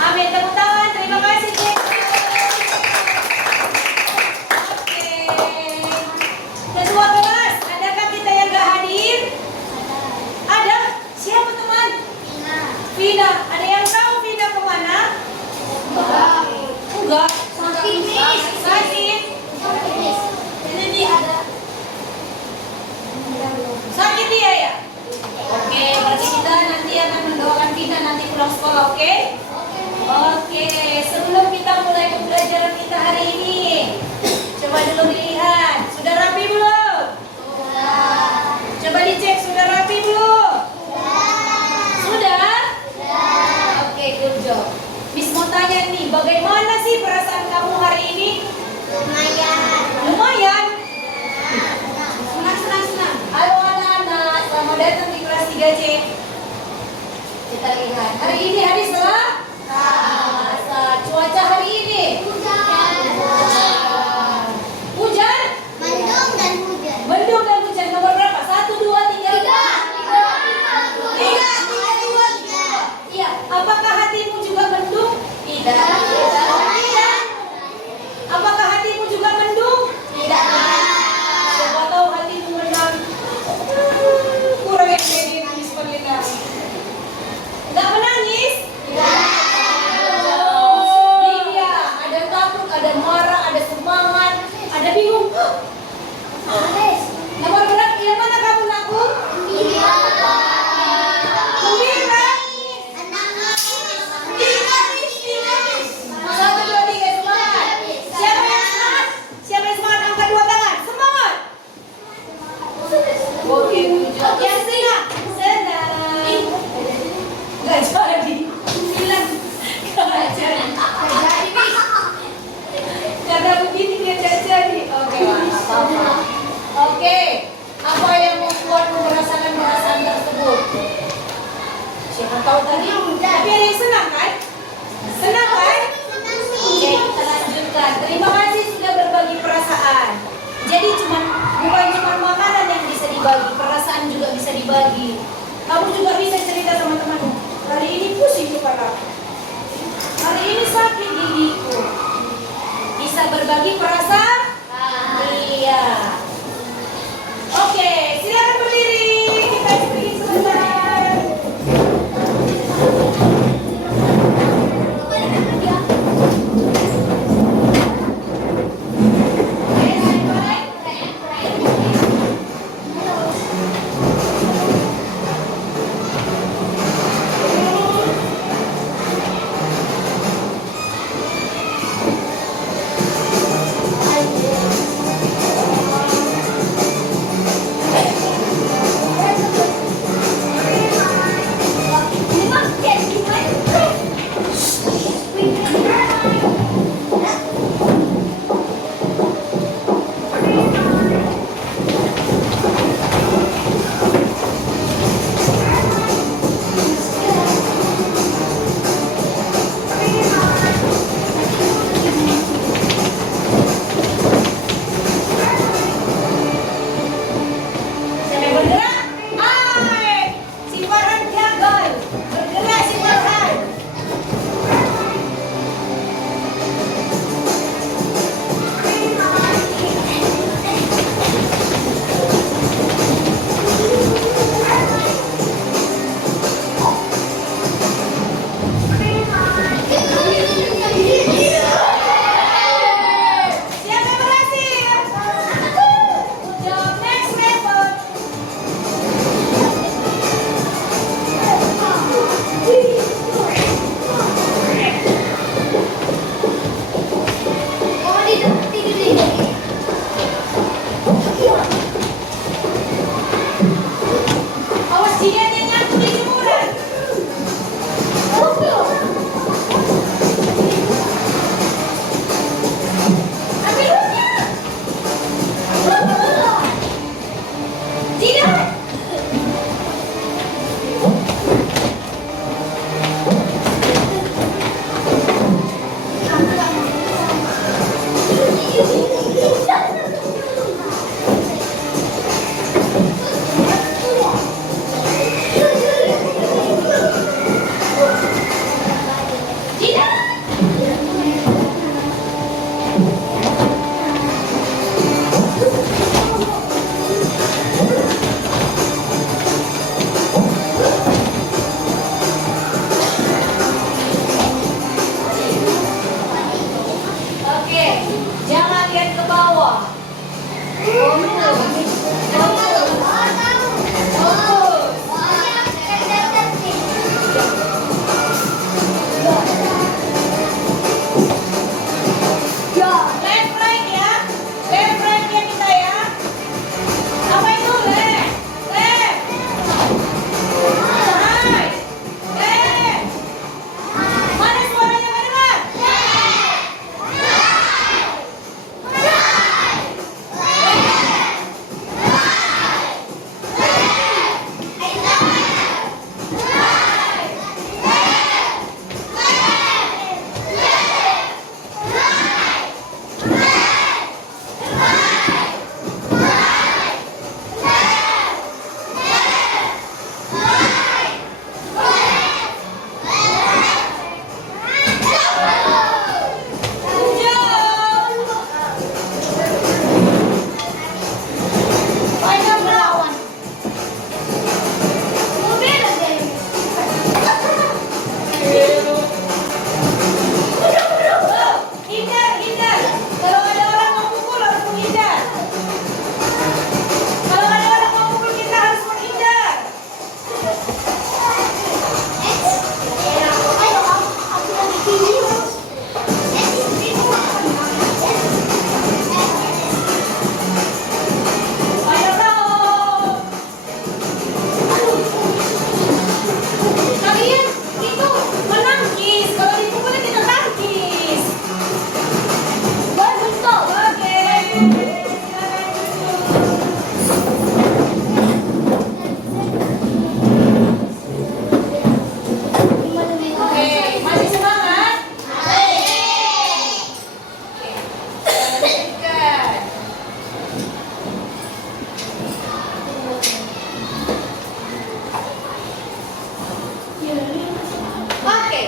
Amin, tepuk tangan. Terima kasih, Cik. Oke. Ketua kelas, adakah kita yang gak hadir? Ada? Siapa teman? Vina. Ada yang tahu Vina kemana? Enggak. Sakit. Ini dia ada. Sakit dia ya? Oke, berarti kita nanti akan mendoakan Vina nanti pulang sekolah, oke? Oke, sebelum kita mulai pembelajaran kita hari ini, coba dulu dilihat, sudah rapi belum? Sudah. Coba dicek, sudah rapi belum? Sudah. Oke, good job. Miss mau tanya nih, bagaimana sih perasaan kamu hari ini? Lumayan. Senang. Halo anak-anak, selamat datang di kelas 3C. Kita lihat, hari ini hari Selasa. Cuaca hari ini hujan. Mendung dan hujan. Nomor berapa? 1, 2, 3. 3. Iya. Apakah hatimu juga mendung? Tidak. Apakah hatimu juga mendung? Tidak. Siapa tahu hatimu menang. Kurang yang jadi nangis pelita. Enggak menangis? Tidak. Ada marah, ada semangat, ada bingung. Nomor berapa? Yang mana kamu Nakul? Gembira. Satu, dua, tiga, semangat. Siapa yang semangat? Siapa yang semangat? Angkat 2 tangan. Semangat. Oke, 7. Yang senang. Gak jadi. 9. Gak jadi. Karena begini dia jadi. Oke, apa-apa. Oke, apa yang membuatmu merasakan perasaan tersebut? Siapa tahu tadi? Tapi ada yang senang kan? Senang kan? Oke, kita lanjutkan. Terima kasih sudah berbagi perasaan. Jadi bukan cuma makanan yang bisa dibagi, perasaan juga bisa dibagi. Kamu juga bisa cerita sama temanmu. Hari ini pusing kepala. Hari ini sakit gigiku. Bisa berbagi perasaan? Iya. Oke, silakan berdiri. Kita pergi sebentar. Left right ya. Left right ya kita ya. Apa itu left? Left. Right. Left. Mana suaranya nggak dengar? Banyak melawan. Hindar, hindar. Kalau ada orang mau pukul harus menghindar. Kalau ada orang mau pukul kita harus menghindar. Ayo dong. Kalian itu menangkis. Kalau dipukulnya kita tangkis. Bagus kok. Oke. Oke, masih semangat? Oke. Lanjutkan. Oke.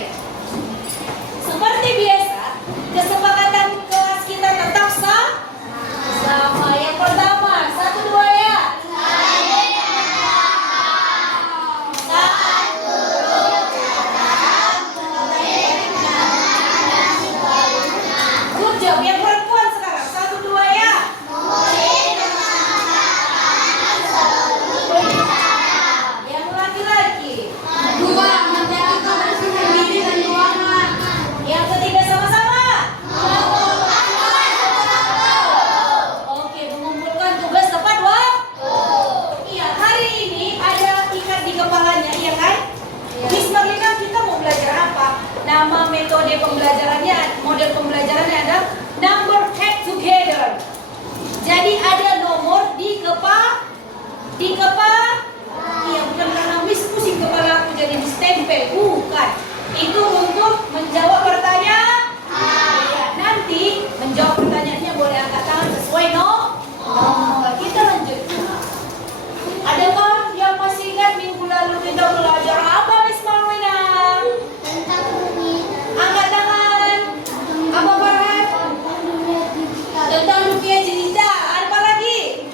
Seperti biasa, kesepakatan kelas kita tetap sama. Yang pertama, 1, 2 ya. Good job. Yang perempuan sekarang, 1, 2 ya. Yang laki-laki. Yang ketiga sama-sama. Oke, mengumpulkan tugas tepat waktu. Iya, hari ini ada ikat di kepalanya, iya kan? Miss Marlina, kita mau belajar apa? Nama metode pembelajarannya, model pembelajarannya ada number head together. Jadi ada nomor di iya, bukan karena Miss pusing kepala aku jadi Miss tempel, bukan. Itu untuk menjawab pertanyaan. Iya, nanti menjawab pertanyaannya boleh angkat tangan sesuai nomor. Kita lanjut. Adakah yang masih ingat minggu lalu kita belajar apa, Miss Marlina? Angkat tangan. Apa Farhan? Tentang dunia digital. Apa lagi?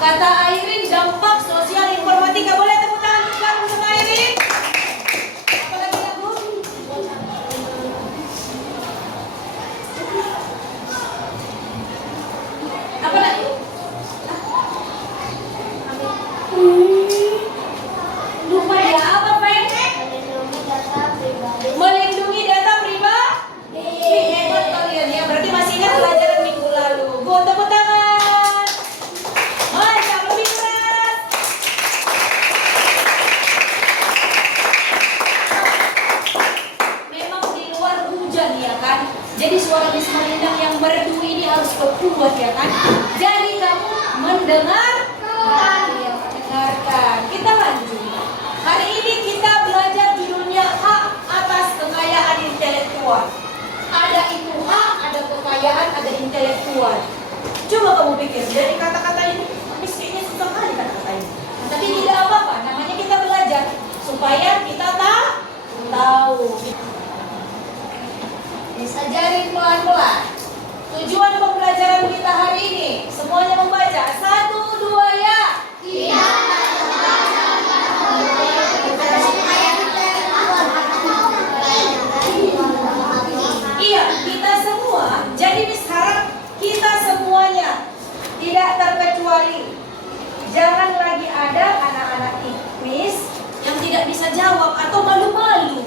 Kata Airin, dampak sosial informatika. Boleh tepuk tangan bareng sama Airin? Apa lagi aku? Apa lagi? Lupa ya, apa Pen? Melindungi data pribadi. Hebat kalian ya, berarti masih ingat pelajaran minggu lalu. Go, tepuk tangan. Mantap, lebih keras. Memang di luar hujan ya kan. Jadi suara Miss Marlina yang merdu ini harus kuat ya kan. Jadi kamu mendengarkan. Ya, mendengarkan. Kita lanjut. Hari ini kita belajar judulnya hak atas kekayaan intelektual. Ada itu hak, ada kekayaan, ada intelektual. Coba kamu pikir dari kata-kata ini, Miss kayaknya susah kali kata-kata ini. Tapi tidak apa-apa, namanya kita belajar supaya kita tahu. Miss ajarin pelan-pelan. Tujuan pembelajaran kita hari ini, semuanya membaca. 1, 2 ya. Iya, kita semua. Jadi Miss harap kecuali jangan lagi ada anak-anak Miss yang tidak bisa jawab atau malu-malu.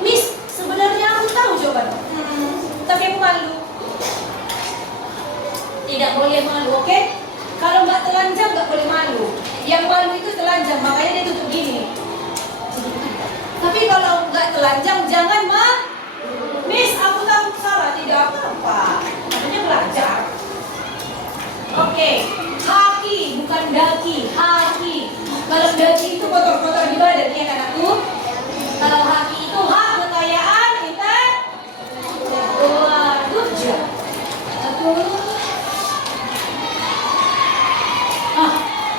Miss, sebenarnya aku tahu jawaban. Tapi aku malu. Tidak boleh malu, oke? Kalau nggak telanjang nggak boleh malu. Yang malu itu telanjang, makanya dia tutup gini. Tapi kalau nggak telanjang jangan Miss, aku tahu salah, tidak apa-apa. Namanya belajar. Oke, haki bukan daki, haki. Kalau daki itu kotor-kotor di badan ya kan aku. Kalau haki itu hak kekayaan kita. Waduh, aku.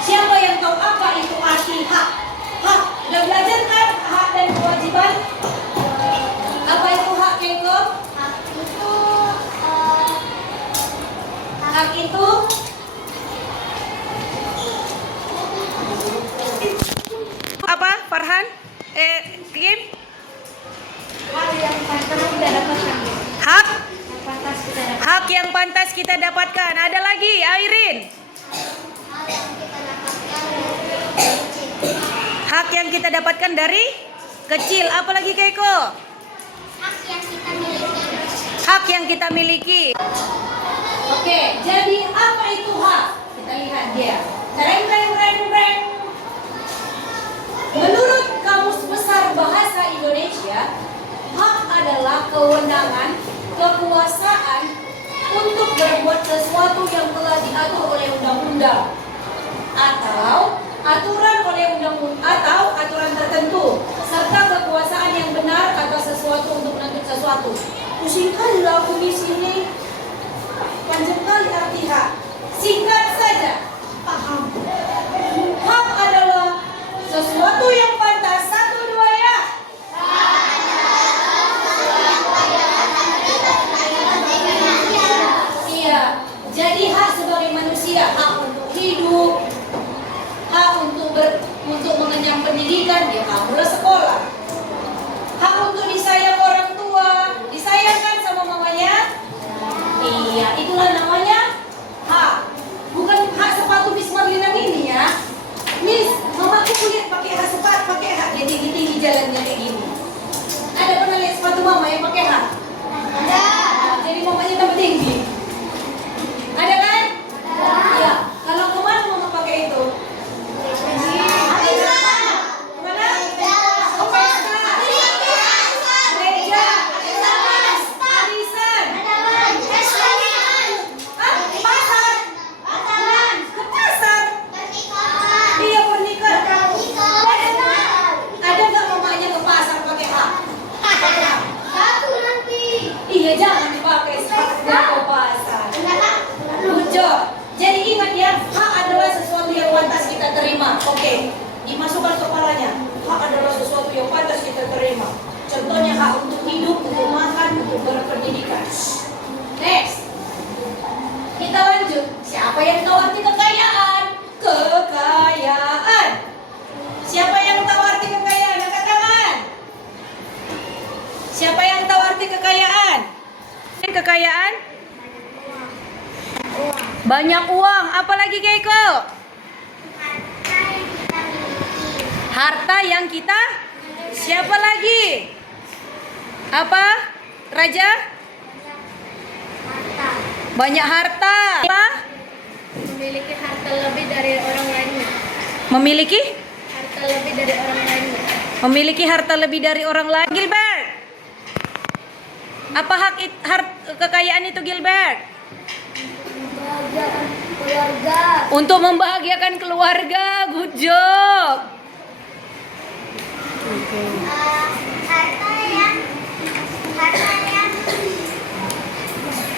Siapa yang tahu apa itu arti hak? Hak, udah belajar kan hak dan kewajiban? Apa itu hak, Keiko? Hak itu apa, Farhan? Kim? Hak? Hak yang pantas kita dapatkan. Ada lagi, Airin? Hak yang kita dapatkan dari kecil. Apa lagi, Keiko? Hak yang kita miliki. Hak yang kita miliki. Oke, jadi apa itu hak? Kita lihat dia. Reng. Menurut Kamus Besar Bahasa Indonesia, hak adalah kewenangan, kekuasaan untuk berbuat sesuatu yang telah diatur oleh undang-undang atau aturan oleh undang-undang atau aturan tertentu, serta kekuasaan yang benar atas sesuatu untuk menuntut sesuatu. Pusing kali lah aku di sini. Panjang kali arti hak. Singkat saja, paham. Hak adalah sesuatu yang pantas. 1, 2 ya. Iya. Jadi hak sebagai manusia, hak untuk hidup, hak untuk mengenyang pendidikan, ya kamulah sekolah. Hak untuk disayang orang tua, disayangkan sama mamanya. Iya, itulah namanya hak. Bukan hak sepatu Miss Marlina ini ya. Miss, mamaku kulihat pakai hak sepatu, pakai hak dia tinggi-tinggi jalannya kayak gini. Ada pernah lihat sepatu mama yang pakai hak? Ada. Jadi mamanya tambah tinggi. Ada kan? Ada. Iya. Kalau kemana mama pakai itu? Iya, jangan dipakai sepatunya ke pasar. Jadi ingat ya, hak adalah sesuatu yang pantas kita terima. Oke, dimasukkan kepalanya. Hak adalah sesuatu yang pantas kita terima. Contohnya hak untuk hidup, untuk makan, untuk berpendidikan. Next, kita lanjut. Siapa yang tahu arti kekayaan? Kekayaan. Siapa yang tahu arti kekayaan? Angkat tangan. Siapa yang tahu arti kekayaan? Kekayaan? Banyak uang. Apalagi, Keiko? Harta yang kita. Siapa lagi? Apa? Raja? Banyak harta. Apa? Memiliki harta lebih dari orang lainnya. Memiliki? Harta lebih dari orang lainnya. Memiliki harta lebih dari orang lain. Gilbert, apa hak kekayaan itu, Gilbert? Membahagiakan keluarga. Untuk membahagiakan keluarga. Good job. Harta yang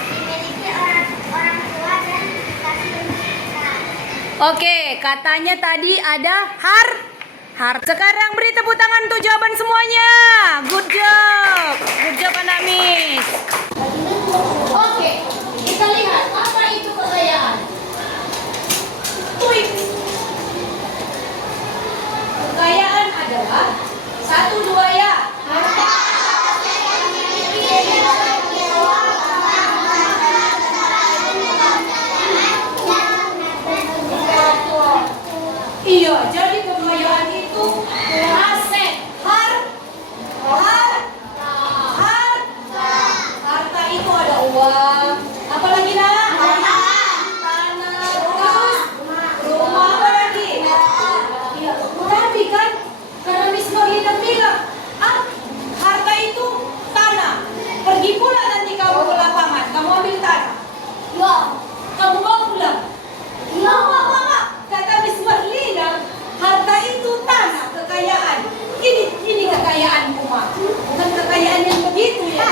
dimiliki orang tua dan kasih kita. Oke, katanya tadi ada Sekarang beri tepuk tangan untuk jawaban semuanya. Good job. Good job anak Miss. Oke, kita lihat apa itu kekayaan. Tweet. Kekayaan adalah 1, 2 ya. uang. Apa lagi nak? Tanah. Terus rumah apa lagi? Iya. Tadi kan karena Miss Marlina bilang, harta itu tanah. Pergi pula nanti kamu ke lapangan, kamu ambil tanah. Ya, kamu bawa pulang. Ya, mama. Kata Miss Marlina, harta itu tanah, kekayaan. Ini kekayaanmu, Mak. Bukan kekayaan yang begitu ya.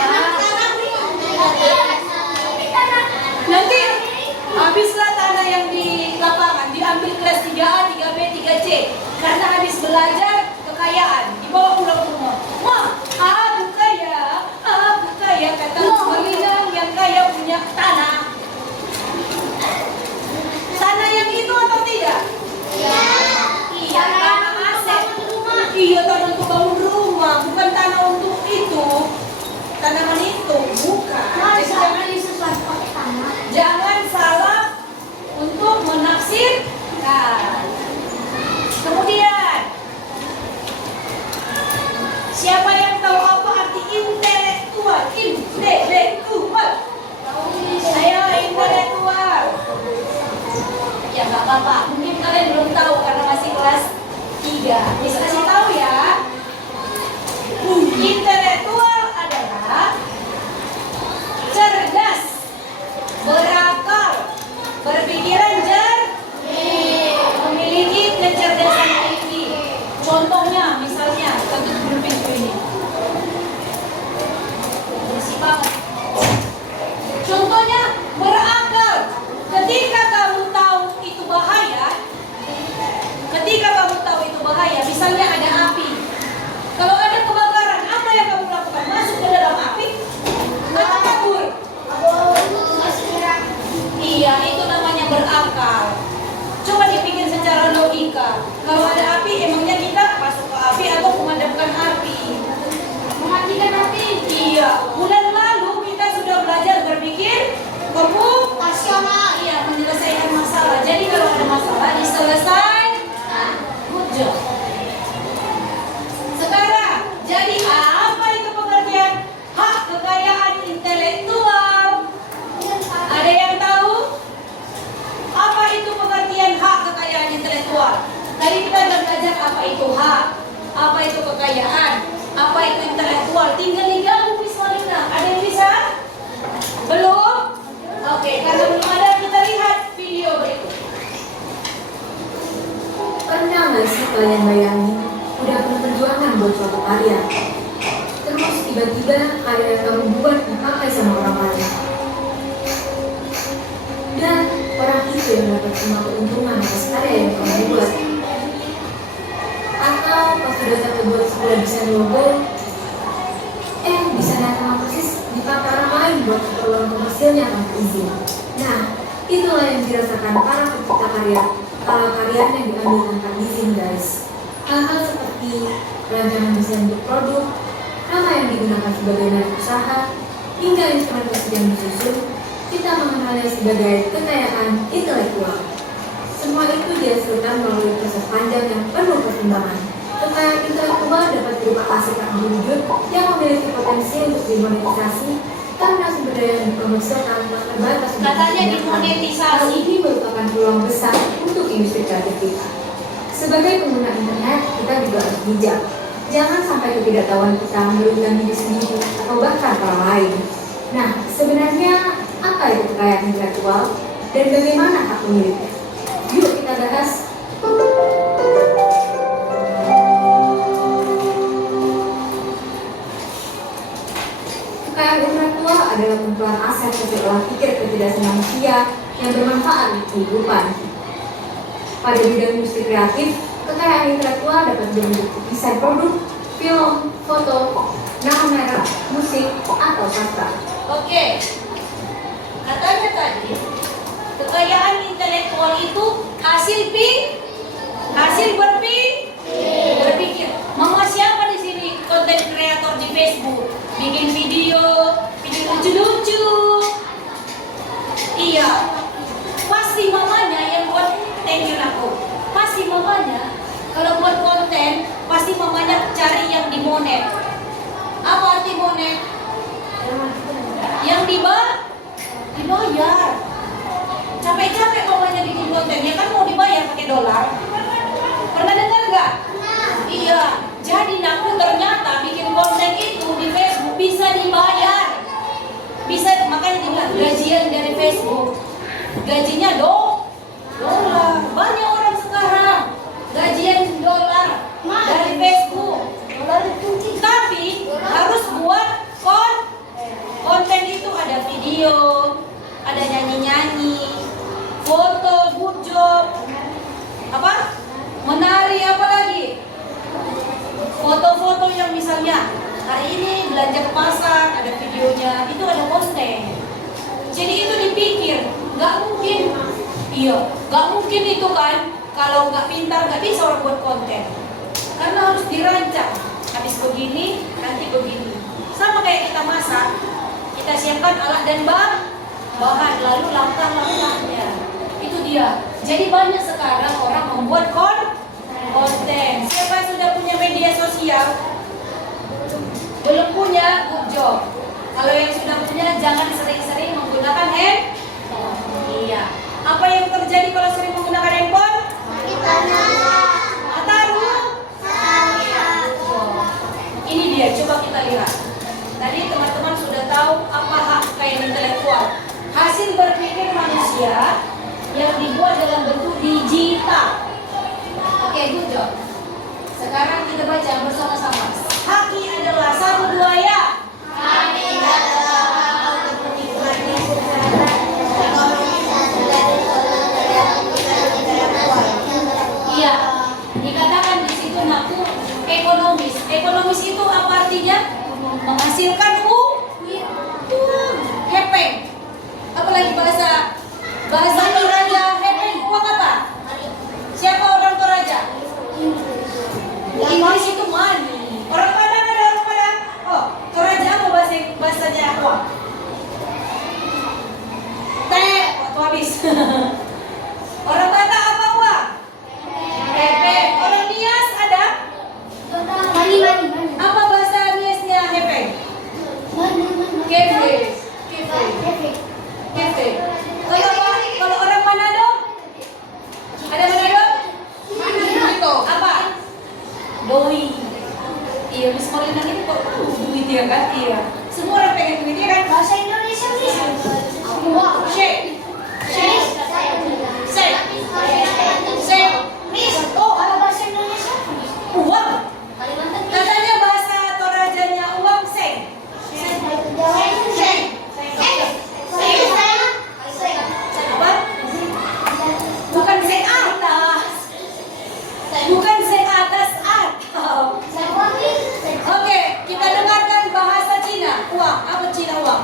Nanti habislah tanah yang di lapangan, diambil kelas 3A, 3B, 3C. Karena habis belajar kekayaan, dibawa pulang ke rumah. Ma, aku kaya, kata Marlina yang kaya punya tanah. Tanah yang itu atau tidak? Iya, tanah aset. Iya, tanah untuk bangun rumah, bukan tanah untuk itu. Tanaman itu, bukan. Jangan salah untuk menafsirkan. Kemudian, siapa yang tahu apa arti intelektual? Intelektual. Ayo, intelektual. Ya nggak apa-apa. Mungkin kalian belum tahu karena masih kelas 3. Bisa kasih tahu ya. Intelektual adalah cerdas, berakal, berpikiran jernih, memiliki kecerdasan tinggi. Contohnya, misalnya, untuk pintu ini. Bersih banget. Contohnya, berakal. Ketika kamu tahu itu bahaya, misalnya ada api. Kalau ada kebakaran, apa yang kamu lakukan? Masuk ke dalam api? Atau kabur? Iya, itu namanya berakal. Coba dipikir secara logika. Kalau ada api, emangnya kita masuk ke api atau memadamkan api? Mematikan api? Iya. Bulan lalu kita sudah belajar berpikir komputasional. Iya, menyelesaikan masalah. Jadi kalau ada masalah diselesaikan. Good job. Sekarang, jadi apa itu pengertian hak kekayaan intelektual? Ada yang tahu? Apa itu pengertian hak kekayaan intelektual? Tadi kita sudah belajar apa itu hak, apa itu kekayaan, apa itu intelektual. Tinggal digabung Miss Marlina. Ada yang bisa? Belum? Oke, karena belum ada, kita lihat video berikut. Pernah nggak sih kalian bayangin udah penuh perjuangan buat suatu karya, terus tiba-tiba karya yang kamu buat dipakai sama orang lain, dan orang itu yang dapat semua keuntungan atas karya yang kamu buat? Atau pas sudah satu buat sebuah desain logo, bisa sama persis dipakai orang lain buat keperluan komersilnya tanpa izin. Nah, itulah yang dirasakan para pencipta karya kalau karyanya diambil tanpa izin, guys. Hal-hal seperti rancangan desain untuk produk, nama yang digunakan sebagai merek usaha, hingga instrumen musik yang disusun, kita mengenalnya sebagai kekayaan intelektual. Semua itu dihasilkan melalui proses panjang yang penuh pertimbangan. Kekayaan intelektual dapat berupa aset yang berwujud yang memiliki potensi untuk dimonetisasi karena sumber daya yang dikomersilkan terbatas. Katanya dimonetisasi. Hal ini merupakan peluang besar untuk industri kreatif kita. Sebagai pengguna internet, kita juga harus bijak. Jangan sampai ketidaktahuan kita merugikan diri sendiri atau bahkan orang lain. Nah, sebenarnya apa itu kekayaan intelektual dan bagaimana hak pemiliknya? Yuk kita bahas. Kekayaan intelektual adalah kumpulan aset hasil olah pikir kecerdasan manusia yang bermanfaat untuk kehidupan. Pada bidang industri kreatif, kekayaan intelektual dapat berbentuk desain produk, film, foto, nama merek, musik, atau sastra. Oke, katanya tadi kekayaan intelektual itu hasil berpikir. Mama siapa di sini konten kreator di Facebook, bikin video lucu-lucu. Iya, pasti mamanya yang buat. Thank you aku. Pasti mamanya kalau buat konten, pasti mamanya cari yang dimonet. Apa arti monet? Yang dibayar. Capek-capek pokoknya bikin konten, ya kan mau dibayar pakai dolar. Pernah dengar nggak? Iya. Jadi aku ternyata bikin konten itu di Facebook bisa dibayar. Bisa, makanya dibilang gajian dari Facebook. Gajinya dolar. Banyak orang sekarang gajian dolar dari Facebook. Tapi harus buat konten itu ada video, ada nyanyi-nyanyi, foto, good job, apa? Menari, apa lagi? Foto-foto yang misalnya hari ini belanja ke pasar, ada videonya, itu ada konten. Jadi itu dipikir, nggak mungkin, nggak mungkin itu kan, kalau nggak pintar nggak bisa orang buat konten. Karena harus dirancang, habis begini, nanti begini. Sama kayak kita masak, kita siapkan alat dan bahan, lalu langkah-langkahnya. Itu dia. Jadi banyak sekarang orang membuat konten. Siapa yang sudah punya media sosial? Belum punya, good job. Kalau yang sudah punya, jangan sering-sering menggunakan handphone. Iya. Apa yang terjadi kalau sering menggunakan handphone? Ini dia, coba kita lihat. Tadi teman-teman sudah tahu apa hak kekayaan intelektual. Hasil berpikir manusia yang dibuat dalam bentuk digital. Oke, good job. Sekarang kita baca bersama-sama. Haki adalah 1, 2 ya. Haki adalah hak untuk menikmati ekonomi dan Iya, dikatakan di situ naku ekonomis. Ekonomis itu apa artinya? Menghasilkan uang. Hepeng. Apalagi bahasa Toraja hepeng uang apa? Siapa orang Toraja? Inggris itu money. Orang Padang ada orang Padang? Oh, Toraja apa bahasanya uang? Teh, waktu habis. Orang Batak apa uang? Hepeng. Orang Nias ada? Apa bahasa Niasnya hepeng? Kefe. Kalau orang Manado? Ada Manado? Itu apa? Doi. Iya, Miss Molina ini kok tahu duit ya kan? Iya. Semua orang pengen duit ya kan? bahasa Indonesia bisa. Shake. Oh, ada bahasa Indonesia. Uang. Katanya bahasa Torajanya uang seng. Apa? Bukan seng atas. Bukan seng atas atau. Oke, kita dengarkan bahasa Cina. Uang. Apa Cina uang?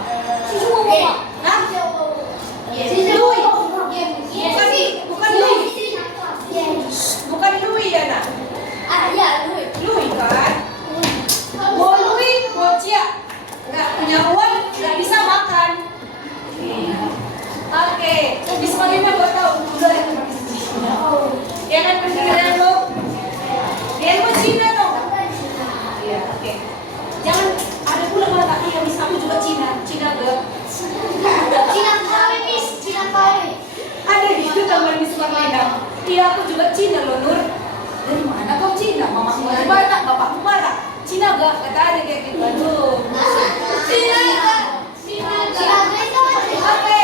Hah? Lui. Bukan lui. Bukan lui ya nak. Lui kan? Mau lui, mau cia. Nggak punya uang, nggak bisa makan. Oke, Bismillah buat tahu udah yang bahasa Cina. Ya kan pendengaran lo? Dia mau Cina dong. Iya, oke. Jangan ada pula malah tak iya, Miss aku juga Cina ke. Ada gitu teman Miss Marlena. Iya aku juga Cina loh Nur. Dari mana kau Cina? Mamaku dari Batak, bapakku Batak. Cina gak? Kata ada kayak gitu. Aduh. Cina. Oke.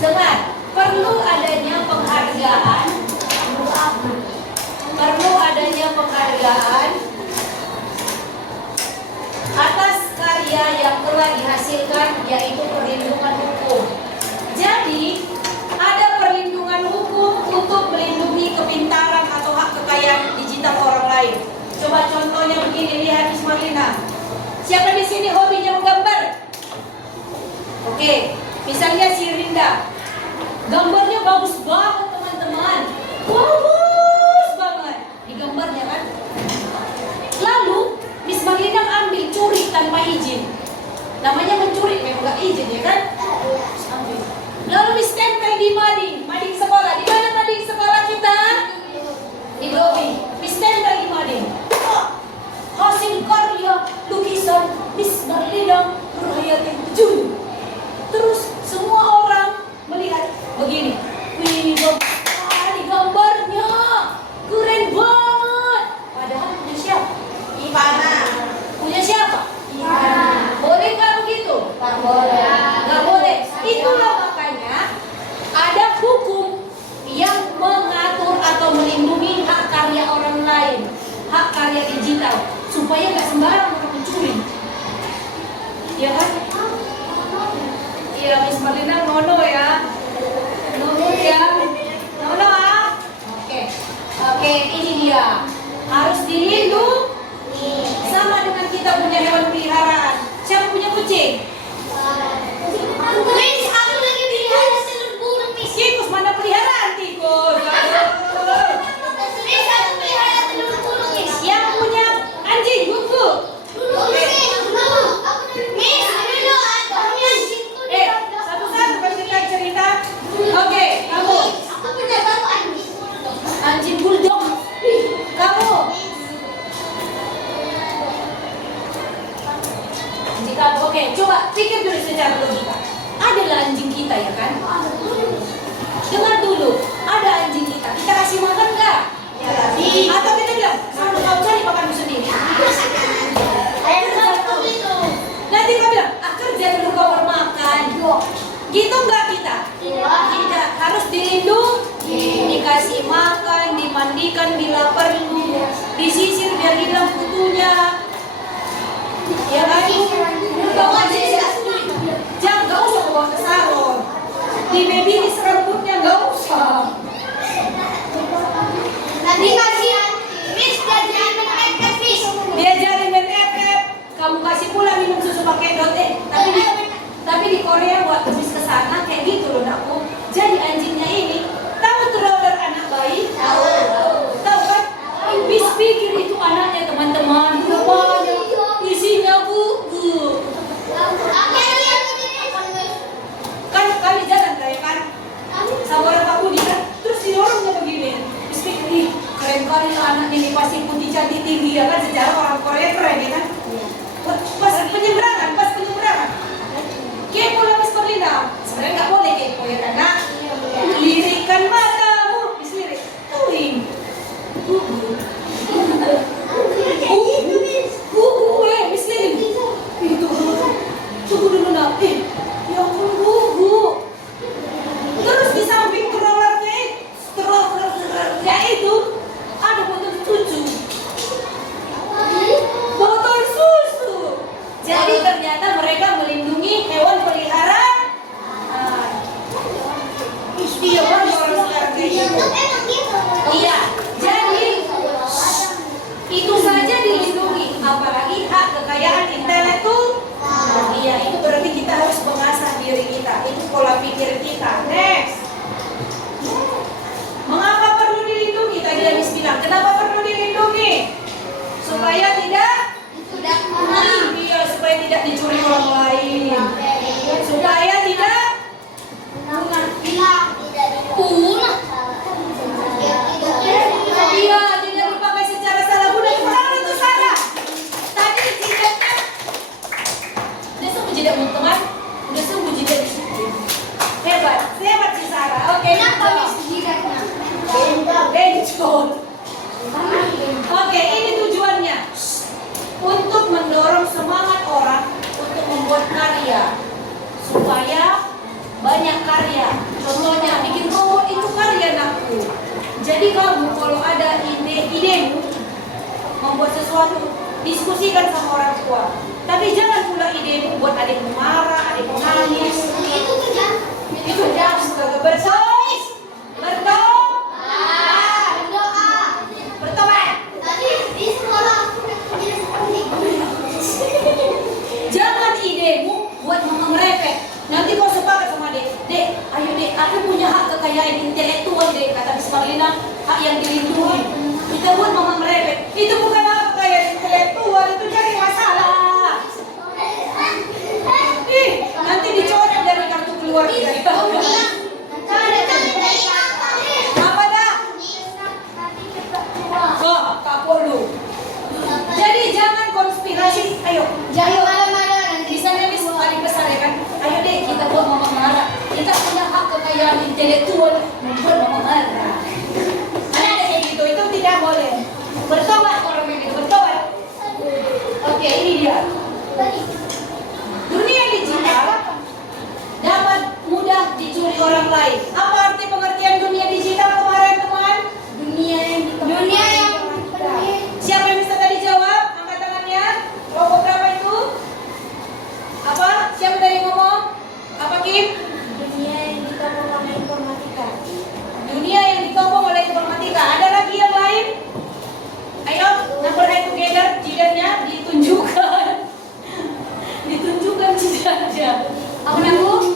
Dengar. Perlu adanya penghargaan. Atas karya yang telah dihasilkan, yaitu perlindungan hukum. Jadi ada perlindungan hukum untuk melindungi kepintaran atau hak kekayaan digital orang lain. Coba contohnya begini, lihat Miss Marlina. Siapa di sini hobinya menggambar? Oke, misalnya si Rinda. Gambarnya bagus banget teman-teman. Bagus banget di gambarnya kan. Lalu Miss Marlina ambil curi tanpa izin. Namanya mencuri, memang nggak izin ya kan? Ambil. Lalu Miss tempel di mading sekolah. Di mana mading sekolah kita? Di lobi. Miss tempel di mading. Hasil karya lukisan Miss Marlina Nurhayati 7. Nggak boleh. Itulah makanya ada hukum yang mengatur atau melindungi hak karya orang lain, hak karya digital, supaya nggak sembarang orang mencuri. Ya kan? Iya, Miss Marlina nono ya. Nono ya. Nono ah. Oke, ini dia. Harus dilindungi. Sama dengan kita punya hewan peliharaan. Siapa punya kucing? Miss, aku lagi pelihara telur burung, Miss. Tikus, mana peliharaan tikus? Miss, aku pelihara telur burung, Miss. Yang punya anjing, buku. Miss, dulu aku punya anjingku di dalam. Satu-satu kita cerita. Oke, kamu. Aku punya satu anjing. Anjing bulldog. Kamu. Anjing kamu. Oke, coba pikir dulu secara logika. Adalah anjing kita ya kan? Dengar dulu. Ada anjing kita. Kita kasih makan nggak? Ya. Atau kita bilang, sama kau cari makanmu sendiri. Nanti kau bilang, kerja dulu kau bermakan. Gitu nggak kita? Tidak. Harus dilindungi, dikasih makan, dimandikan bila perlu, disisir biar hilang kutunya. Ya kan? Bawa jangan, nggak usah bawa ke salon. Dibibilis rambutnya nggak usah. Nanti kasih Miss belajar main FF, Miss. Diajarin main FF, kamu kasih pula minum susu pakai tapi di Korea buat habis ke sana kayak gitu loh nakku. Jadi anjingnya ini tahu stroller anak bayi? Tahu kan? Bis pikir itu anaknya teman-teman. Bapaknya isinya buku. Kan kami jalan kayak kan sama orang Pak Budi kan, terus didorongnya begini. Bis pikir ih keren kali lah anak ini pasti putih cantik tinggi ya kan, sejarah orang Korea keren ya kan. Pas penyeberangan. Kepo lah Miss Marlina. Sebenarnya nggak boleh kepo ya karena lirikan matamu. Dislirik. Tuing. Miss Lili. Itu. Tunggu dulu nak. Ya ampun gugu. Terus di samping rollernya itu ada botol susu. Botol susu. Jadi ternyata mereka melindungi hewan peliharaan. Iya, orang sekarang kayak gitu. Iya, jadi itu saja dilindungi, apalagi hak kekayaan intelektual. Iya, itu berarti kita harus mengasah diri kita. Itu pola pikir kita. Next. Mengapa perlu dilindungi? Tadi Miss bilang, kenapa perlu dilindungi? Supaya tidak supaya tidak dicuri orang lain. Supaya tidak punah. Iya, tidak dipakai secara salah guna. Kurang itu salah. Tadi jidatnya udah sembuh jidat teman. Udah sembuh jidat di situ. Hebat si Sarah. Oke, Kenapa Miss jidatnya? bencong. Oke, ini tujuannya untuk mendorong semangat orang untuk membuat karya supaya banyak karya. Contohnya bikin robot itu karya nakku. Jadi kamu kalau ada idemu membuat sesuatu, diskusikan sama orang tua. Tapi jangan pula idemu buat adikmu marah, adikmu nangis. Itu jangan sebagai berdoa. Jangan idemu buat merepet. Nanti kau sepakat sama dek, ayo dek, aku punya hak kekayaan intelektual dek, kata Miss Marlina, hak yang dilindungi. Kita buat mama merepet. Itu bukan hak kekayaan intelektual, itu jadi masalah. Nanti dicoret dari kartu keluarga. Apa dah? Tak perlu. Jadi jangan konspirasi. Ayo, Jangan malam-malam nanti. bisa nih paling besar ya kan. Ayo deh kita buat mama marah. Kita punya hak kekayaan intelektual membuat mama marah. Mana ada kayak gitu? Itu tidak boleh. Bertobat orang begitu, bertobat. Oke, ini dia. Dunia digital Hakim? Dunia yang ditopang oleh informatika. Dunia yang ditopang oleh informatika. Ada lagi yang lain? Ayo, number eight together. Jidatnya ditunjukkan. Ditunjukkan jidatnya. Apa namanya?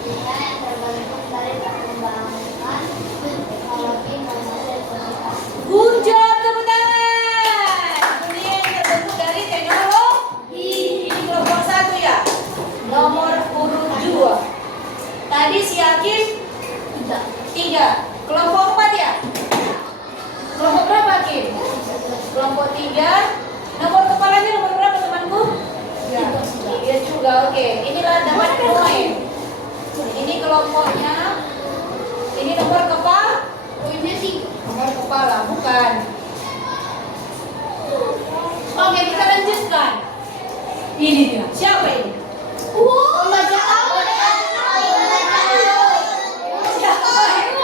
Dunia yang tergantung dari perkembangan teknologi manusia dan komunikasi. Good job, tepuk tangan. Dunia yang terbentuk dari teknologi. Ini kelompok 1 ya. Nomor urut 2. Tadi si Hakim 3. Kelompok 4 ya. Kelompok berapa Hakim? Kelompok 3. Nomor kepalanya nomor berapa temanku? 3 juga. Oke. Inilah dapat poin. Ini kelompoknya. Ini nomor kepala. Poinnya 3. Nomor kepala, bukan. Oke, kita lanjutkan. Ini dia. Siapa ini? Pembaca awal. Siapa ini?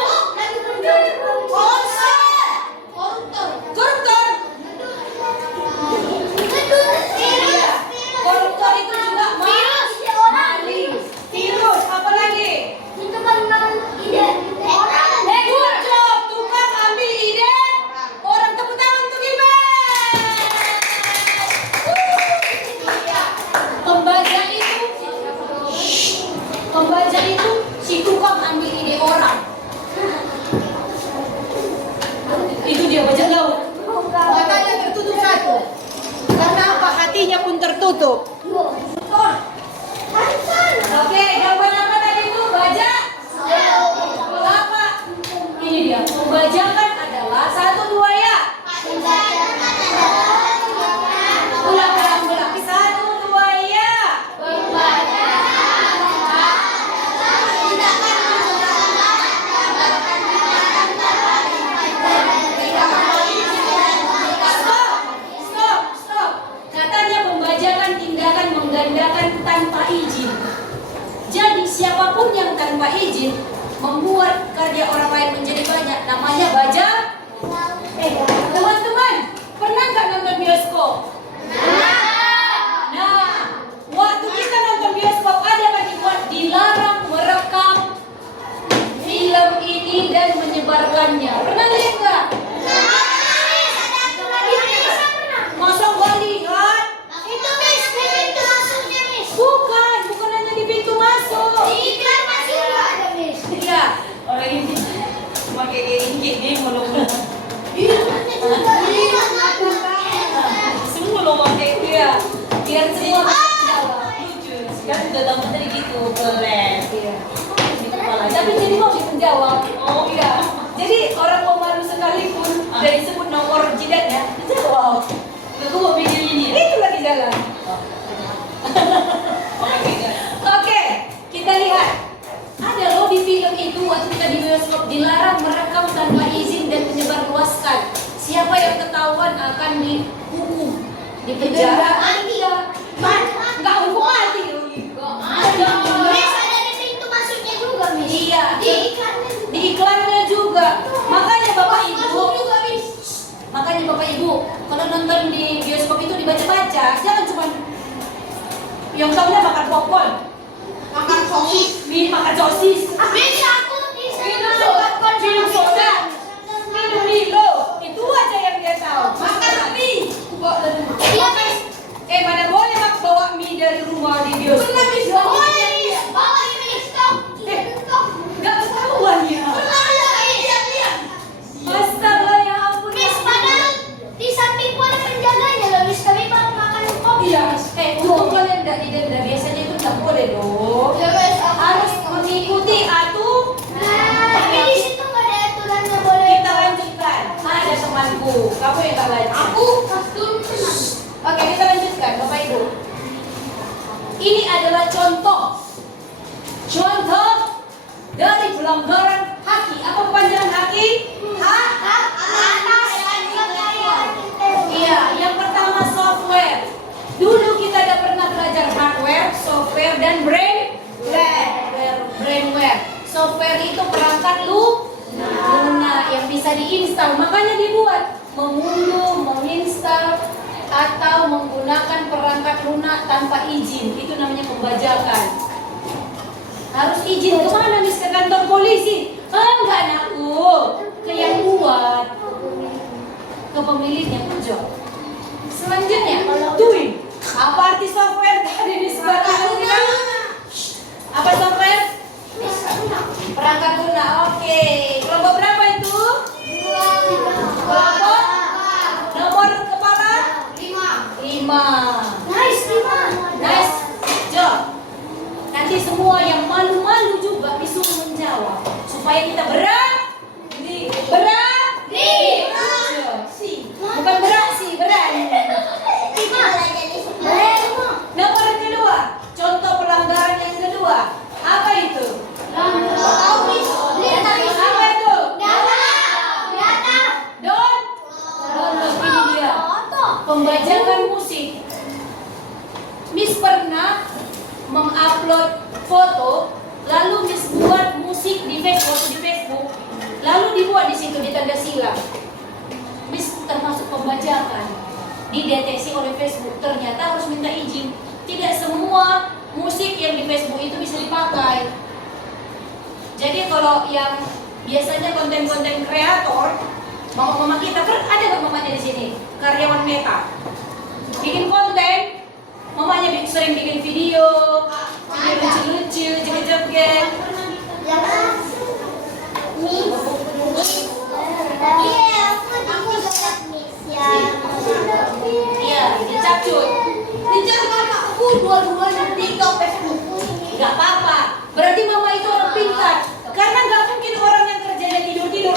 Koruptor. Koruptor itu juga maling. Virus. Apa lagi? Good job. Tukang ambil ide orang. Tepuk tangan untuk Iben. Pembaca itu si tukang ambil ide orang. Itu dia baca laut. Matanya tertutup satu. Karena apa? Hatinya pun tertutup. Oke, jawaban apa tadi itu? Baca. Apa? Ini dia. Membajakan adalah 1, 2 ya. Ulang. 1, 2 ya. Stop. Katanya pembajakan tindakan menggandakan tanpa izin. Jadi siapapun yang tanpa izin membuat karya orang lain menjadi banyak, namanya bajak. Teman-teman, pernah nggak nonton bioskop? Nah, waktu kita nonton bioskop ada kan dibuat dilarang merekam film ini dan menyebarkannya. Pernah lihat nggak? Masa nggak lihat? Bukan hanya di pintu masuk. Iya, orang ini cuma kayak gini malu-malu. Semua lo pakai dia, biar semua lucu. Kan udah tahu tadi gitu, keren. Iya. Tapi jadi mau dijawab. Oh iya. Jadi orang mau malu sekalipun dari sebut nomor jidatnya dijawab. Aku mau bikin ini. Itu lagi jalan. Oke, kita lihat. Ada loh di film itu waktu kita di bioskop dilarang merekam tanpa izin dan menyebarluaskan. Siapa yang ketahuan akan dihukum, dipenjara. Enggak hukum mati. Iya. Di iklannya juga. Makanya Bapak Ibu, kalau nonton di bioskop itu dibaca-baca, jangan cuma yang tahunya makan popcorn. Makan sosis. Minum soda. Minum Milo. Itu aja yang dia tahu. Makan mie. Mana boleh bawa mie dari rumah di bioskop? Gak ketahuan ya. Astaga ya ampun. Iya. Untuk kalian tidak didenda biasanya itu tak boleh dong. Harus mengikuti aturan. Kita lanjutkan. Ada temanku. Kamu yang tak lanjut. Oke, kita lanjutkan Bapak Ibu. Ini adalah contoh dari pelanggaran haki. Apa kepanjangan haki? Iya, yang pertama software. Dulu kita ada pernah belajar hardware, software, dan brainware. Software itu perangkat lunak yang bisa diinstal. Makanya dibuat mengunduh, menginstal, atau menggunakan perangkat lunak tanpa izin. Itu namanya pembajakan. Harus izin kemana Miss? Ke kantor polisi? Enggak nakku, ke yang buat, ke pemiliknya Pujo. Selanjutnya, tuin. Apa arti software tadi Miss Baru bilang? Apa software? Perangkat guna. Oke. Kelompok berapa itu? Kelompok nomor kepala 5. Nice job. Nanti semua yang malu-malu juga disuruh menjawab supaya kita berani. Bukan beraksi, berani. Nomor yang kedua, contoh pelanggaran yang kedua. Apa itu? Apa itu? Download. Ini dia. Pembajakan musik. Miss pernah mengupload foto, lalu Miss buat musik di Facebook, lalu dibuat di situ di tanda silang. Miss termasuk pembajakan, dideteksi oleh Facebook. Ternyata harus minta izin. Tidak semua musik yang di Facebook itu bisa dipakai. Jadi kalau yang biasanya konten-konten kreator, mama-mama kita kan ada nggak mamanya di sini? Karyawan Meta, bikin konten, mamanya sering bikin video lucu-lucu, joget-joget. Iya, dicapcut. Aku dua-duanya TikTok, Facebook. Gak apa-apa. Berarti mama itu orang pintar. Karena gak mungkin orang yang kerjanya tidur-tidur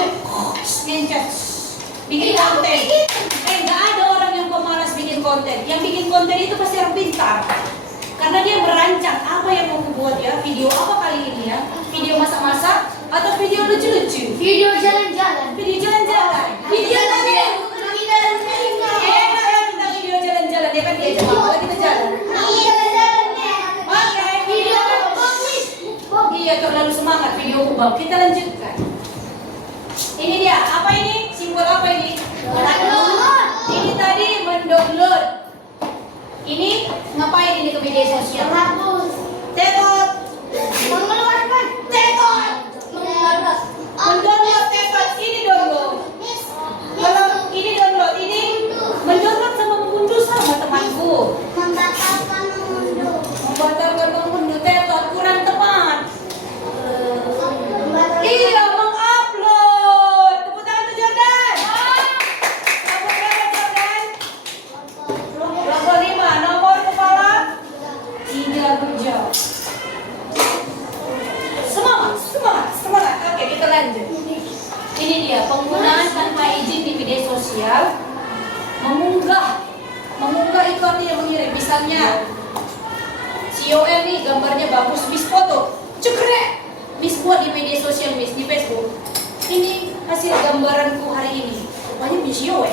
ngencet bikin konten. Gak ada orang yang pemalas bikin konten. Yang bikin konten itu pasti orang pintar. Karena dia merancang apa yang mau membuat ya. Video apa kali ini ya? Video masak-masak atau video lucu-lucu? Video jalan-jalan. Video jalan-jalan. Video jalan-jalan. Enak ya kita video jalan-jalan. Dia kan diajak mama kita jalan. Oke, video iya terlalu semangat video ubah. Kita lanjutkan. Ini dia, apa ini? Simbol apa ini? Ini tadi mendownload. Ini ngapain ini ke media sosial? Tetot. Mengeluarkan. Tetot. Mendownload tetot. Ini download. Kalau ini download, ini mendownload sama mengunduh sama temanku. Membatalkan mengunduh. Membatalkan mengunduh tetot kurang tepat. Iya, mengupload. Tepuk tangan untuk Jordan. Nomor berapa Jordan? Nomor 5. Nomor kepala 3 Bujo. Semangat. Oke, kita lanjut. Ini dia penggunaan tanpa izin di media sosial. Mengunggah itu artinya mengirim. Misalnya si Yoel nih gambarnya bagus, Miss foto, cekrek, Miss buat di media sosial, Miss di Facebook. Ini hasil gambaranku hari ini. Rupanya Miss Yoel.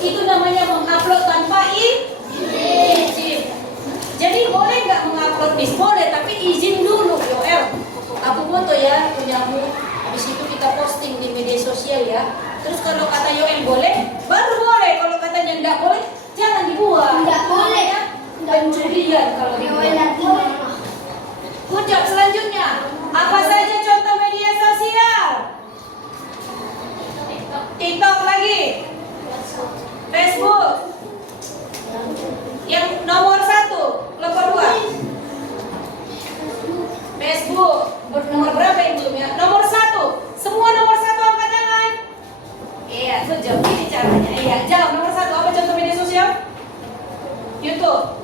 Itu namanya mengupload tanpa izin. Jadi boleh nggak mengupload Miss? Boleh, tapi izin dulu Yoel. Aku foto ya punyamu. Habis itu kita posting di media sosial ya. Terus kalau kata Yoel boleh, baru boleh. Kalau katanya enggak boleh, jangan dibuat. Enggak boleh ya. Pencurian kalau dibuat. Kujak selanjutnya. Apa saja contoh media sosial? TikTok lagi. Facebook. Yang nomor 1, nomor 2. Facebook. Nomor berapa yang belum ya? Nomor 1. Semua nomor 1 angkat tangan. Iya, tuh jawab ini caranya. Iya, jawab nomor 1. Apa contoh media sosial? YouTube.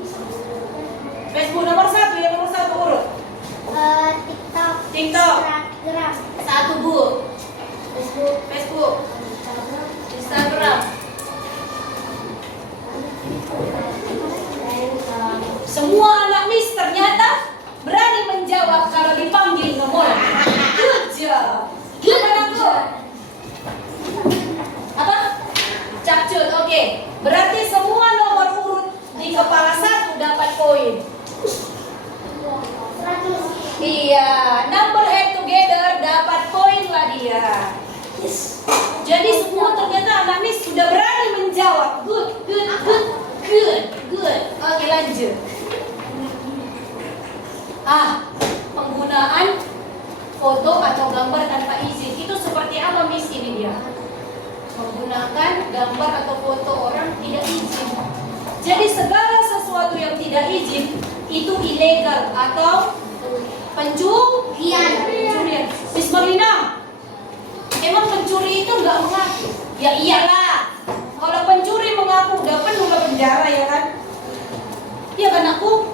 Facebook nomor 1, yang nomor 1 urut. TikTok. Instagram. 1 Bu. Facebook. Instagram. Semua anak Miss ternyata berani menjawab kalau dipanggil nomor. Good job. Apa aku? Apa? Capcut. Oke. Berarti semua nomor urut di kepala 1 dapat poin. Iya, number head together dapat poin lagi ya. Jadi semua ternyata anak Miss sudah berani menjawab. Good. Oke, lanjut. foto atau gambar tanpa izin. Itu seperti apa, Miss? Ini dia. Menggunakan gambar atau foto orang tidak izin. Jadi segala sesuatu yang tidak izin itu ilegal atau pencurian. Miss Marlina, emang pencuri itu nggak mengaku? Ya iyalah. Kalau pencuri mengaku udah penuh lah penjara, ya kan? Iya kan aku?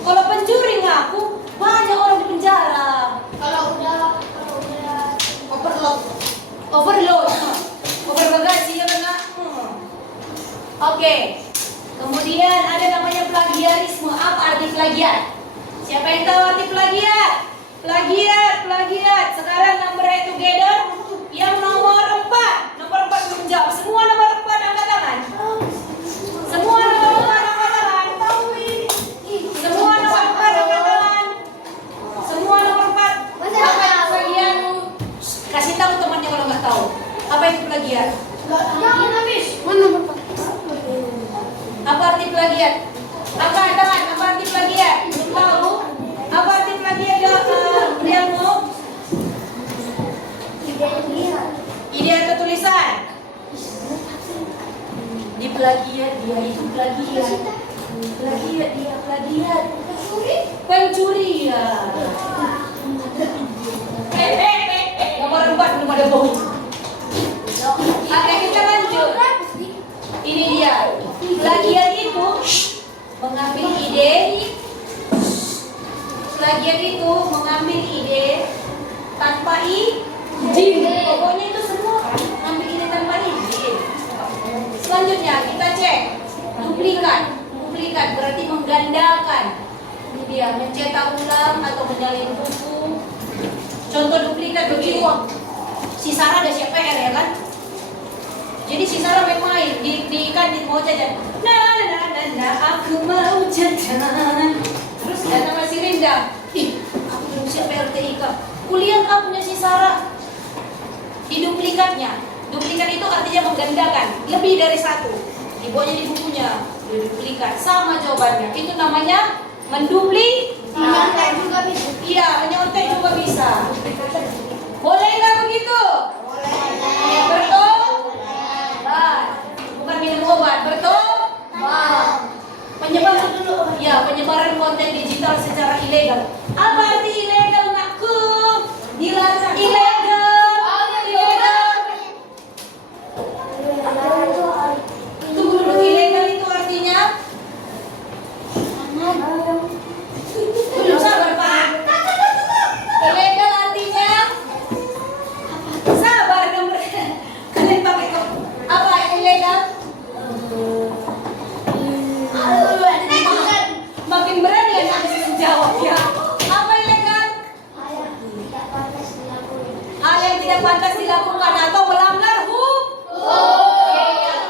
Kalau pencuri ngaku banyak orang di penjara. Kalau udah Overload, over bagasi ya kan? Oke. Kemudian ada namanya plagiarisme. Apa arti plagiat? Siapa yang tahu arti plagiat? Plagiat. Sekarang number it together. Yang nomor 4. Nomor 4 belum jawab. Semua nomor 4 angkat tangan. Semua nomor 4 angkat tangan. Semua nomor 4 angkat tangan. Semua nomor 4. Apa itu plagiat? Kasih tahu temannya kalau nggak tahu. Apa itu plagiat? Apa arti plagiat? Angkat tangan. Apa arti plagiat? Belum tahu? Apa arti plagiat? Yang mau? Ide atau tulisan? Di plagiat dia itu plagiat. Plagiat dia plagiat. Pencuri ya. Nomor 4 belum ada bau. Oke, kita lanjut. Ini dia. Plagiat itu mengambil ide. Plagiat itu mengambil ide tanpa izin. Pokoknya itu semua ambil ide tanpa izin. Selanjutnya kita cek duplikat. Duplikat berarti menggandakan. Ini dia, mencetak ulang atau menyalin buku. Contoh duplikat begini. Si Sarah ada CPR ya kan? Jadi si Sarah main-main di kantin mau jajan. Aku mau jajan. Terus datang si Rinda. Aku belum siap PRTIK. Kuliah kau punya si Sarah. Di duplikatnya. Duplikat itu artinya menggandakan. Lebih dari satu. Dibuatnya di bukunya. Di duplikat. Sama jawabannya. Itu namanya menduplik. Menyontek juga bisa. Iya, menyontek juga bisa. Boleh nggak begitu? Boleh. Betul? Bukan minum obat, betul? Penyebaran konten digital secara ilegal. Apa arti ilegal, nakku? Dilarang. Ilegal. Tunggu dulu, ilegal itu artinya? Belum sabar, Pak. Ilegal artinya? Sabar dong. Kalian pakai apa ilegal? Makin berani ya menjawab ya. Apa ilegal? Hal yang tidak pantas dilakukan atau melanggar hukum.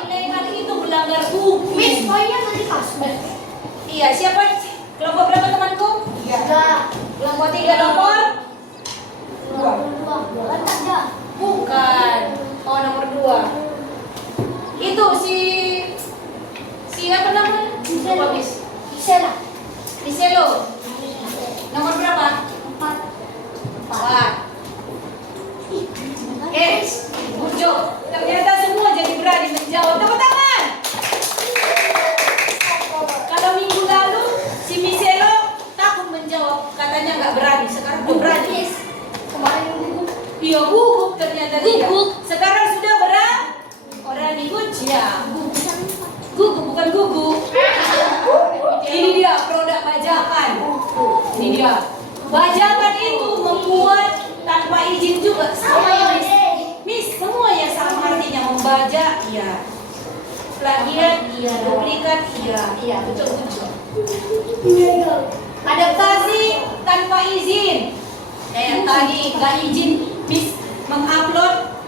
Ilegal itu melanggar hukum. Miss, poinnya tadi pas. Iya, siapa? Kelompok berapa temanku? 3. Kelompok 3 nomor? 2. Bukan. Oh, nomor 2. Itu si apa namanya? Lupa, Miss. Liselo. Nomor berapa? 4. Good job. Ternyata semua jadi berani menjawab. Tepuk tangan. Kalau minggu lalu si Miselo takut menjawab, katanya nggak berani. Sekarang udah berani. Kemarin gugup. Iya, gugup ternyata dia. Sekarang sudah berani. Good job. Gugup bukan gugup. Ini dia produk bajakan. Ini dia. Bajakan itu membuat tanpa izin juga. Sama ya, Miss, semua ya sama artinya. Membajak, iya. Plagiat, iya. Duplikat, iya. Betul. Adaptasi tanpa izin. Yang tadi nggak izin, Miss mengupload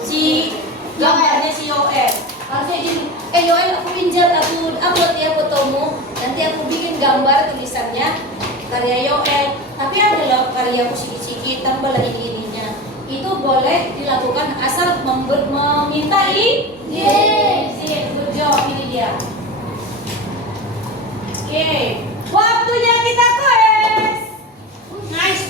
si gambarnya si Yoel. Harusnya izin. Yoel, aku pinjam, aku upload ya fotomu. Nanti aku bikin gambar tulisannya karya Yoel. Tapi ada loh karyaku sedikit, tambah lagi ininya. Itu boleh dilakukan asal meminta izin. Good job, ini dia. Oke, waktunya kita kuis. Nice.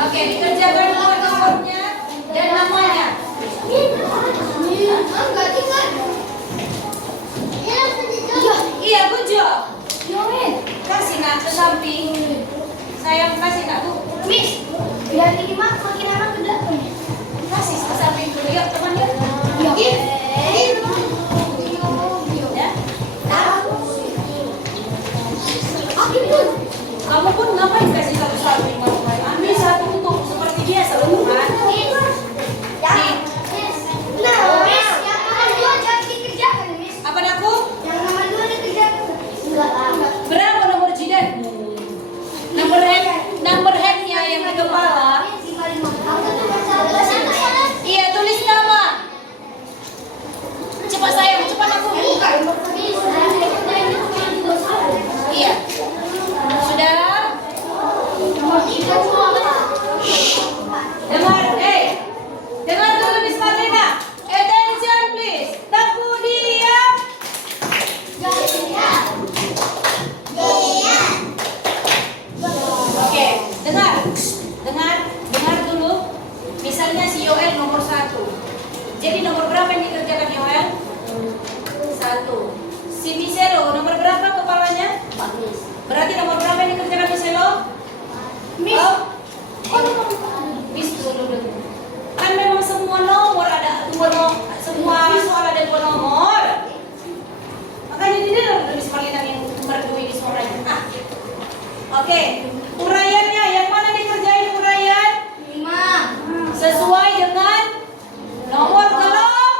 Oke, dikerjakan nomornya dan namanya. Iya, good job. Kasih nak ke samping. Sayang kasih nak tuh. Miss, biar ini mah makin anak ke belakang. Kasih ke samping dulu yuk teman yuk. Yuk. Ya. Kamu pun ngapain kasih satu-satu ambil satu untuk seperti biasa loh kan? Nah, Miss, yang nomor 2 jangan dikerjakan, Miss. Apa aku? Yang nomor 2 dikerjakan. Enggak lah. Berapa nomor jidatmu? Number headnya yang di kepala. Iya, tulis nama. Cepat sayang, cepat aku. Iya. Sudah? Dengar dulu Miss Marlina. Attention please. Tepuk diam. Oke, dengar dulu. Misalnya si Yoel nomor 1. Jadi nomor berapa yang dikerjakan Yoel? 1. Si Miselo nomor berapa kepalanya? Berarti nomor berapa yang dikerjakan Miselo? Miss. Miss dulu. Kan memang semua nomor ada semua soal ada 2 nomor. Makanya tidak ada Miss Marlina yang nomor 2 ini suaranya. Oke, uraiannya yang mana dikerjain uraian? 5. Sesuai dengan nomor kelompok.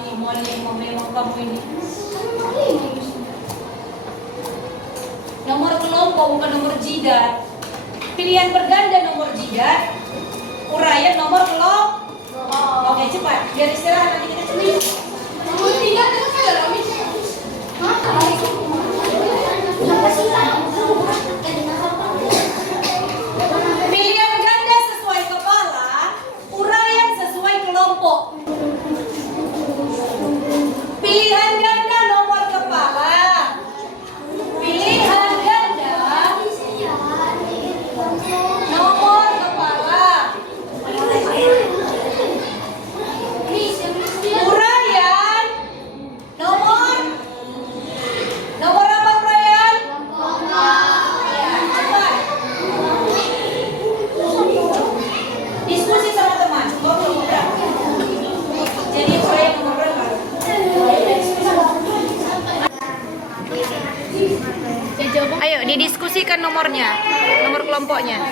5 memang kamu ini. Nomor kelompok bukan nomor jidat. Pilihan berganda nomor jidat. Uraian nomor kelompok. Oke, cepat. Biar istirahat nanti kita cepat. Nomor 3 ada Miss. Pilihan ganda sesuai kepala, uraian sesuai kelompok. Pilihan ganda nomor kepala. Pilihan ganda nomor kepala. Uraian nomor apa uraian? Ya, cepat. Diskusi sama teman. Nomor berapa? Jadi uraian nomor berapa? Ayo didiskusikan nomornya, nomor kelompoknya.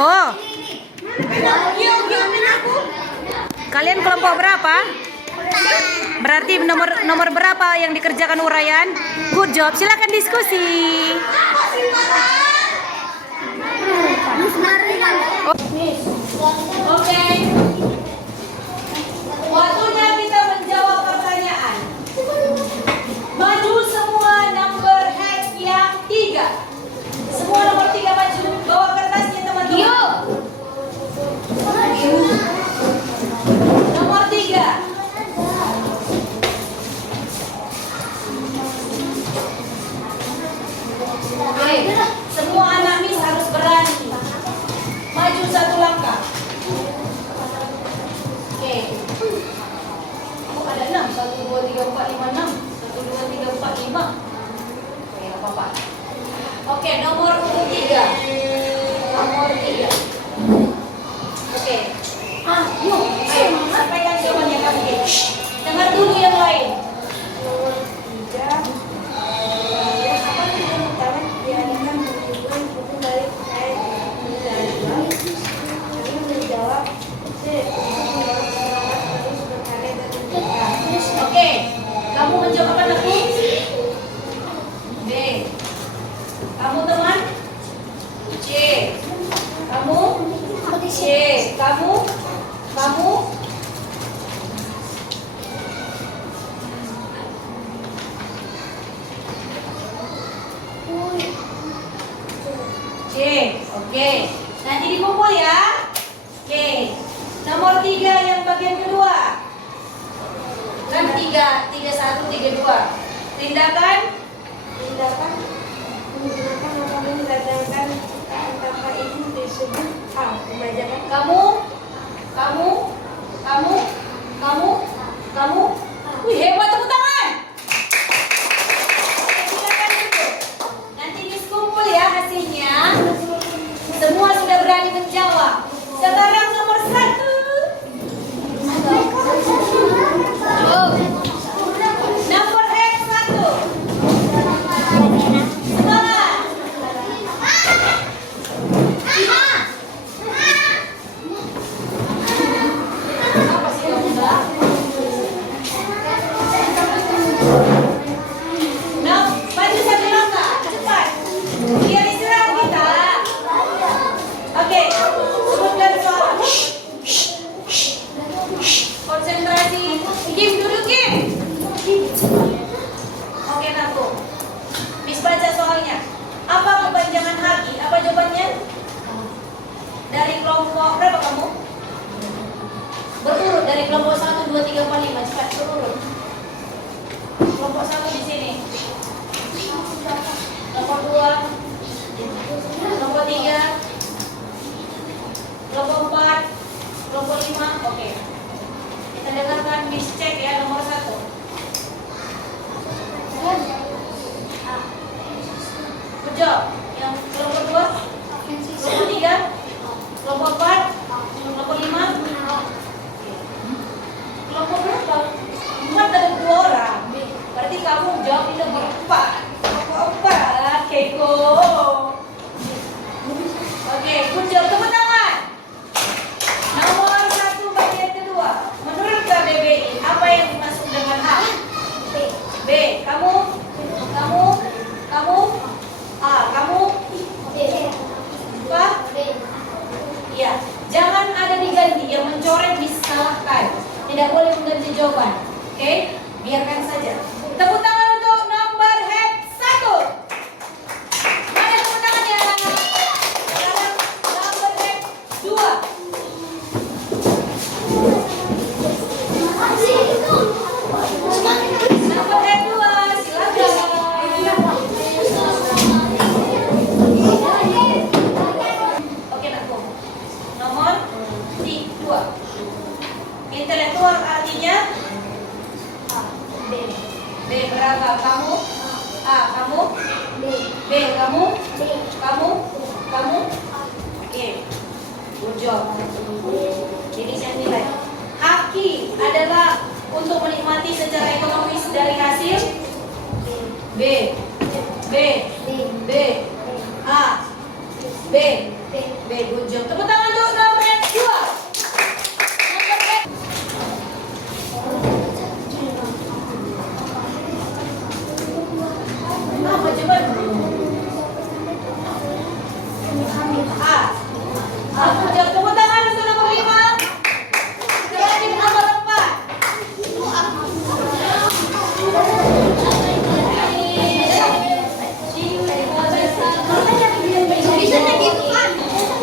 Oh, kalian kelompok berapa? Berarti nomor berapa yang dikerjakan uraian? Good job, silakan diskusi. Oke. Waktunya kita menjawab pertanyaan. Maju semua number head yang 3. Semua nomor 3 maju. Bawa kertasnya teman-teman. Nomor 3. Oke, semua anak Miss harus berani. Maju 1 langkah. Oke. Oh, ada 6. 1, 2, 3, 4, 5, 6. 1, 2, 3, 4, 5. Oke, gak apa-apa. Oke, nomor 3. Nomor 3. Oke. Yuk, ayo sampaikan jawabannya kamu. Dengar dulu yang lain. Nomor 3. Apa yang pertama dialihkan dari C. Oke. Nanti dikumpul ya. Oke. Nomor 3 yang bagian kedua. Kan 3, 31, 32. Tindakan menggunakan apapun mendatangkan kata ini disebut pembajakan. Kamu. Wih, hebat, tepuk tangan. Silakan duduk. Nanti dikumpul ya hasilnya. Semua sudah berani menjawab. Sekarang nomor 1. Nomor X 1. Semangat. Apa sih kamu, Mbak? Nah, maju 1 langkah, cepat. Biar istirahat kita. Oke, sebutkan soal. Konsentrasi. Kim, duduk Kim. Oke, Naku. Miss baca soalnya. Apa kepanjangan haki? Apa jawabannya? Dari kelompok berapa kamu? Berurut dari kelompok 1, 2, 3, 4, 5. Cepat berurut. Kelompok 1 di sini. Kelompok 2. Kelompok 3. Kelompok 4. Kelompok 5. Oke. Kita dengarkan Miss cek ya nomor 1. Good job. Yang kelompok 2. Kelompok 3. Kelompok 4. Kelompok 5. Kelompok berapa? 4 ada 2 orang. Berarti kamu jawab di nomor 4. Kelompok 4. Keiko. Oke, good job. Tepuk tangan. Nomor 1 bagian kedua. Menurut KBBI, apa yang dimaksud dengan A? B. Kamu? A. Kamu? Apa? Iya. Jangan ada diganti. Yang mencoret disalahkan. Tidak boleh mengganti jawaban. Oke? Biarkan saja. Tepuk tangan untuk nomor head 1. Mana tepuk tangannya? Sekarang nomor head 2. Nomor head 2, silakan. Oke, Nakku. Nomor 2. Intelektual artinya B berapa? Kamu? A. Kamu? B. Kamu? Kamu? Oke. Good job. Ini saya nilai. Haki adalah untuk menikmati secara ekonomis dari hasil B. A. B. Good job. Tepuk tangan untuk nomor 2. Apa coba? Aku jawab. Tepuk tangan untuk nomor 5. Selanjutnya nomor 4.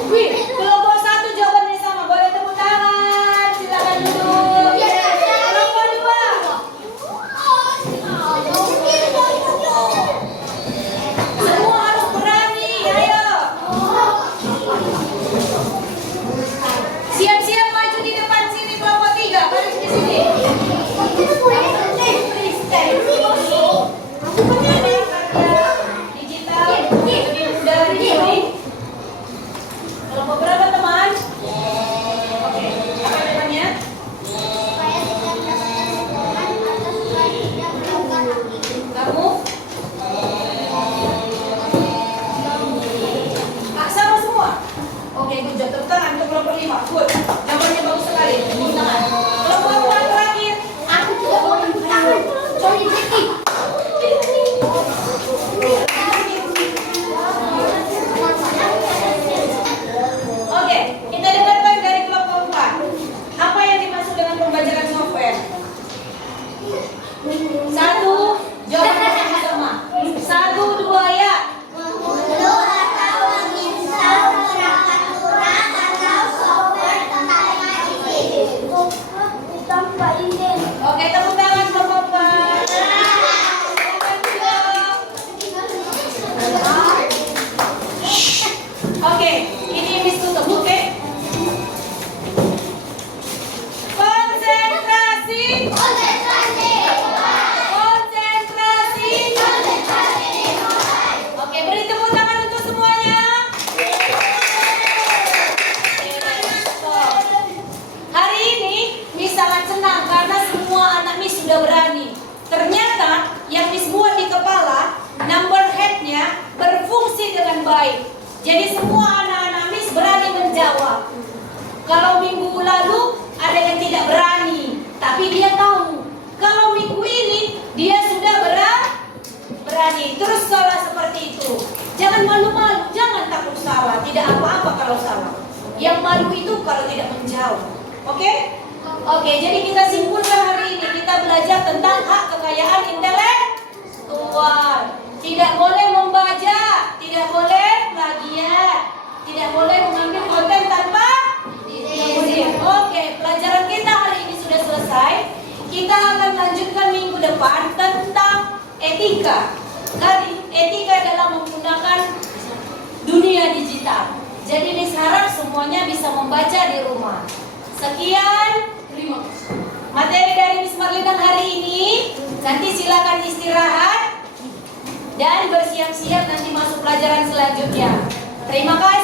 Wih, kelompok 1 jawabannya sama. Boleh tepuk tangan. Silakan duduk. Kelompok 2. Semua harus berani. Ayo. Jadi semua anak-anak Miss berani menjawab. Kalau minggu lalu ada yang tidak berani, tapi dia tahu. Kalau minggu ini dia sudah berani. Terus salah seperti itu. Jangan malu-malu, jangan takut salah. Tidak apa-apa kalau salah. Yang malu itu kalau tidak menjawab. Oke? Oke, jadi kita simpulkan hari ini. Kita belajar tentang hak kekayaan intelektual. Tidak boleh membaca, tidak boleh plagiat, tidak boleh mengambil konten tanpa izin. Oke, pelajaran kita hari ini sudah selesai. Kita akan lanjutkan minggu depan tentang etika. Tadi etika dalam menggunakan dunia digital. Jadi Miss harap semuanya bisa membaca di rumah. Sekian materi dari Miss Marlina hari ini. Nanti silakan istirahat dan bersiap-siap nanti masuk pelajaran selanjutnya. Terima kasih.